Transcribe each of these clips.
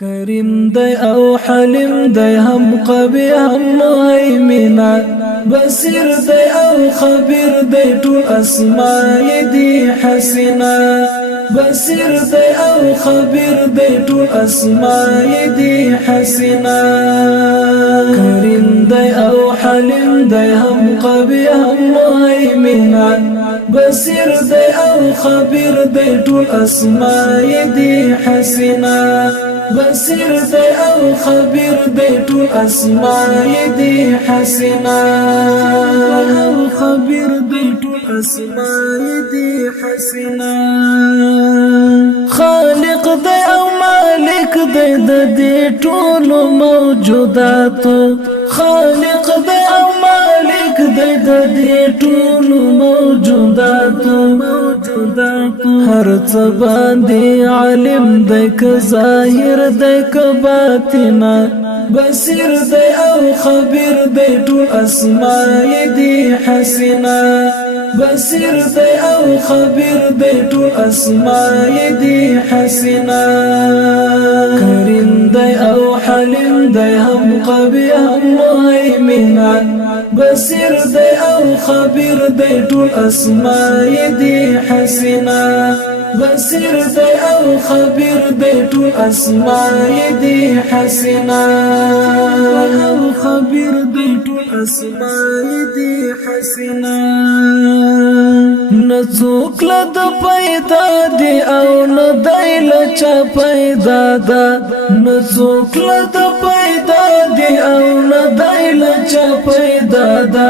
کریم دی او حلیم دی هم قوی هم مهیمنا بصیر دی او خبیر دی ټول اسماء دی حسنا بصیر دی او خبیر دی ټول اسماء دی حسنا کریم دی او حلیم دی هم قوی هم مهیمنا بصیر دی او خبیر دی ټول اسماء دی حسنا بصیر دی او خبیر دی ټول اسماء دی حسنا او خبیر دی ټول اسماء دی حسنا خالق دی او مالک دی د دې ټول موجودات خالق دی او مالک دی د دې ټول موجودات هر څه باندې عالم دی که ظاهر دی که باطنا بصیر دی او خبیر دی ټول اسماء دی حسنا بصیر دی او خبیر دی ټول اسماء دی حسنا کریم دی او حلیم دی هم قوی هم مهیمنا بصیر دی او خبیر دی ټول اسماء دی حسنا بصیر دی او خبیر دی ټول اسماء دی حسنا او خبیر دی ټول اسماء دی حسنا نڅوک لد پیدا دی او نه دایل چا پیدا دا نڅوک لد پیدا دی او نه دایل چا پیدا دا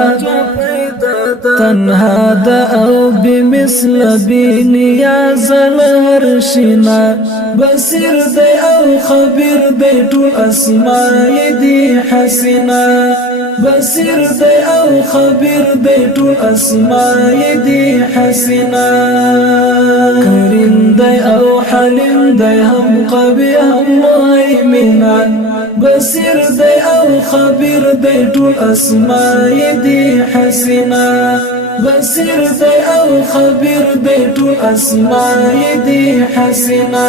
تنها دا او بمثل بنیاز الهرشنا بصیر دی او خبیر دی ټول اسماء دی حسنا بصیر دی او خبیر دی ټول اسماء دی حسنا کریم دی او حلیم دی هم قوی هم مهیمنا بصیر دی او خبیر دی ټول اسماء دی حسنا بصیر دی او خبیر دی ټول اسماء دی حسنا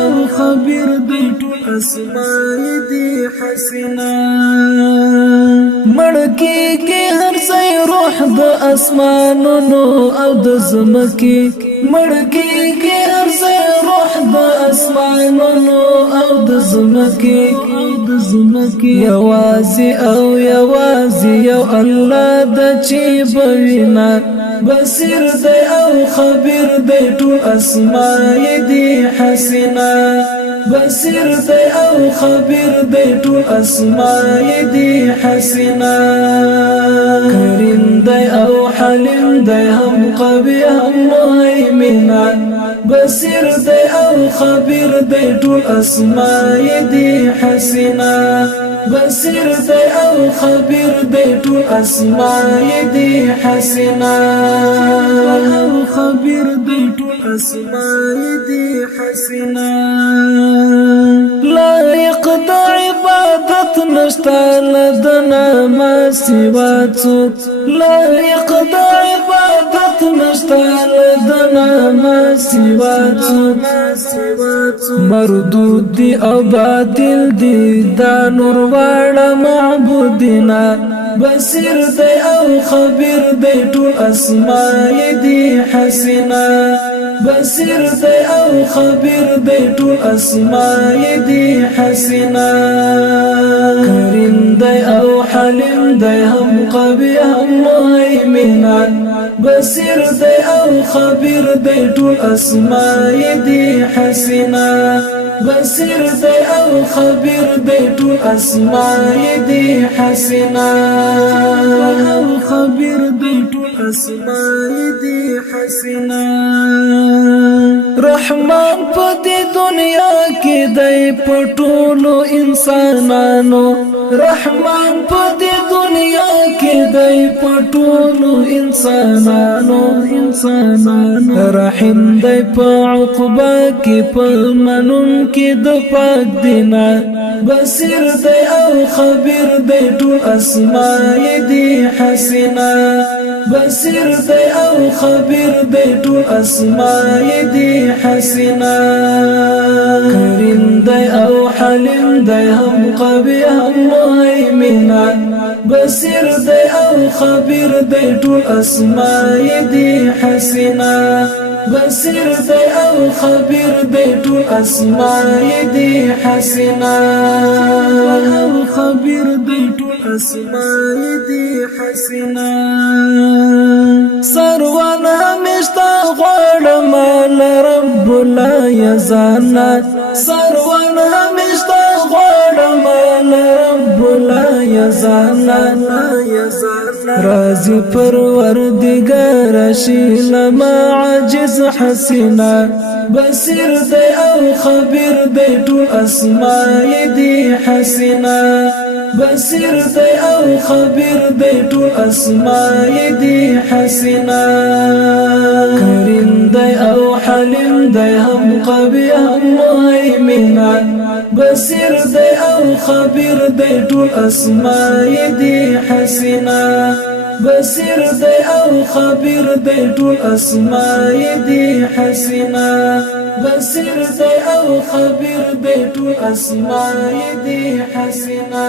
او خبیر دی ټول اسماء دی حسنا مړکی کې هر ځای روح د اسمانونو او د زمکی مړکی کې هر ځای روح د اسمانونو او د زمکی یوازي او یوازي یو الله د چی بوینا بصیر دی او خبیر دی ټول اسماء دی حسنا بصیر دی او خبیر دی ټول اسماء دی حسنا کریم دی او حلیم دی هم قوی هم مهیمنا بصیر دی او خبیر دی ټول اسماء دی حسنا بصیر دی او خبیر دی ټول اسماء دی حسنا او خبیر دی ټول اسماء دی حسنا لایق د عبادت نشتا لدنا ما سوا څوک لایق د عبادت نشتا لدنا ما سوا څوک مردود دی او باطل دی دا نور واړه معبودنا بصیر دی او خبیر دی ټول اسماء دی حسنا بصیر دی او خبیر دی ټول اسماء دی حسنا کریم دی او حلیم دی هم قوی هم مهیمنا بصیر دی او خبیر دی ټول اسماء دی حسنا بصیر دی او خبیر دی ټول اسماء دی حسنا او خبیر دی ټول اسماء دی حسنا رحمان په دې دنیا کې دی په ټولو انسانانو رحمان په دې دنیا کې دی په ټولو انسانانو رحیم دی په عقبا کې په منون کې د پاک دینا بصیر دی او خبیر دی ټول اسماء دی حسنا بصیر دی او خبیر دی ټول اسماء دی حسنا کریم دی حلیم دی هم قوی هم مهیمنا بصیر دی او خبیر دی ټول اسماء دی حسنا بصیر دی او خبیر دی ټول اسماء دی حسنا او خبیر دی ټول اسماء دی حسنا سروان همیشتا غواړم رب لا یزانا سروان همیشتا غواړم رب لا یزانا رازی پروردگار شیل ما عجز حسنا بصیر دی او خبیر دی ټول اسماء دی حسنا بصیر دی او خبیر دی ټول اسماء دی حسنا کریم دی او حلیم دی هم قوی هم مهیمنا بصیر دی او خبیر دی ټول اسماء دی حسنا بصیر دی او خبیر دی ټول اسماء دی حسنا بصیر دی او خبیر دی ټول اسماء دی حسنا